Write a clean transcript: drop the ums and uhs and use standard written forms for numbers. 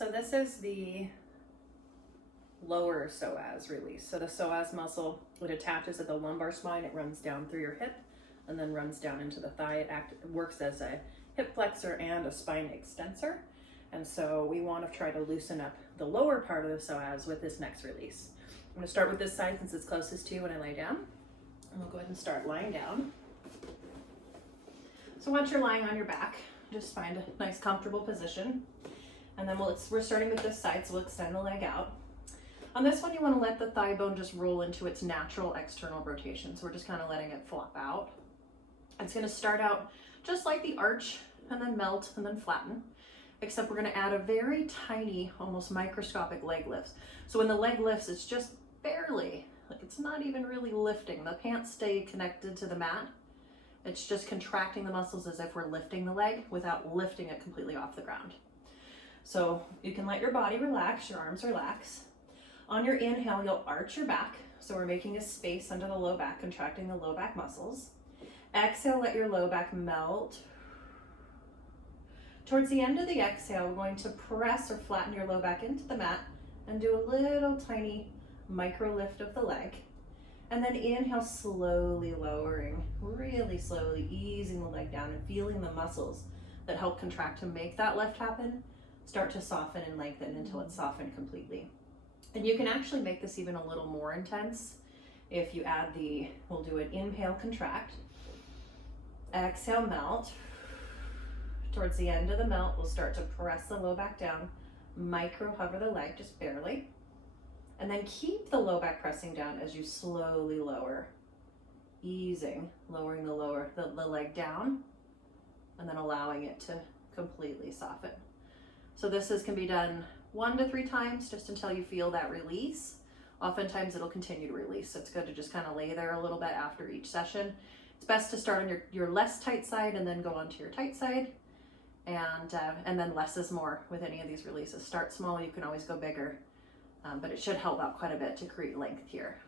So this is the lower psoas release. So the psoas muscle, it attaches at the lumbar spine, it runs down through your hip and then runs down into the thigh. It works as a hip flexor and a spine extensor. And so we want to try to loosen up the lower part of the psoas with this next release. I'm going to start with this side since it's closest to you when I lay down. And we'll go ahead and start lying down. So once you're lying on your back, just find a nice comfortable position. And then we're starting with this side, so we'll extend the leg out. On this one, you want to let the thigh bone just roll into its natural external rotation. So we're just kind of letting it flop out. It's going to start out just like the arch and then melt and then flatten, except we're going to add a very tiny, almost microscopic leg lifts. So when the leg lifts, it's just barely, like it's not even really lifting. The pants stay connected to the mat. It's just contracting the muscles as if we're lifting the leg without lifting it completely off the ground. So you can let your body relax, your arms relax. On your inhale, you'll arch your back. So we're making a space under the low back, contracting the low back muscles. Exhale, let your low back melt. Towards the end of the exhale, we're going to press or flatten your low back into the mat and do a little tiny micro lift of the leg. And then inhale, slowly lowering, really slowly easing the leg down and feeling the muscles that help contract to make that lift happen start to soften and lengthen until it's softened completely. And you can actually make this even a little more intense if you add we'll do an inhale, contract, exhale, melt. Towards the end of the melt, we'll start to press the low back down, micro hover the leg, just barely. And then keep the low back pressing down as you slowly lower, easing, lowering the leg down, and then allowing it to completely soften. So this can be done 1 to 3 times just until you feel that release. Oftentimes it'll continue to release. So it's good to just kind of lay there a little bit after each session. It's best to start on your less tight side and then go on to your tight side. And then less is more with any of these releases. Start small, you can always go bigger, but it should help out quite a bit to create length here.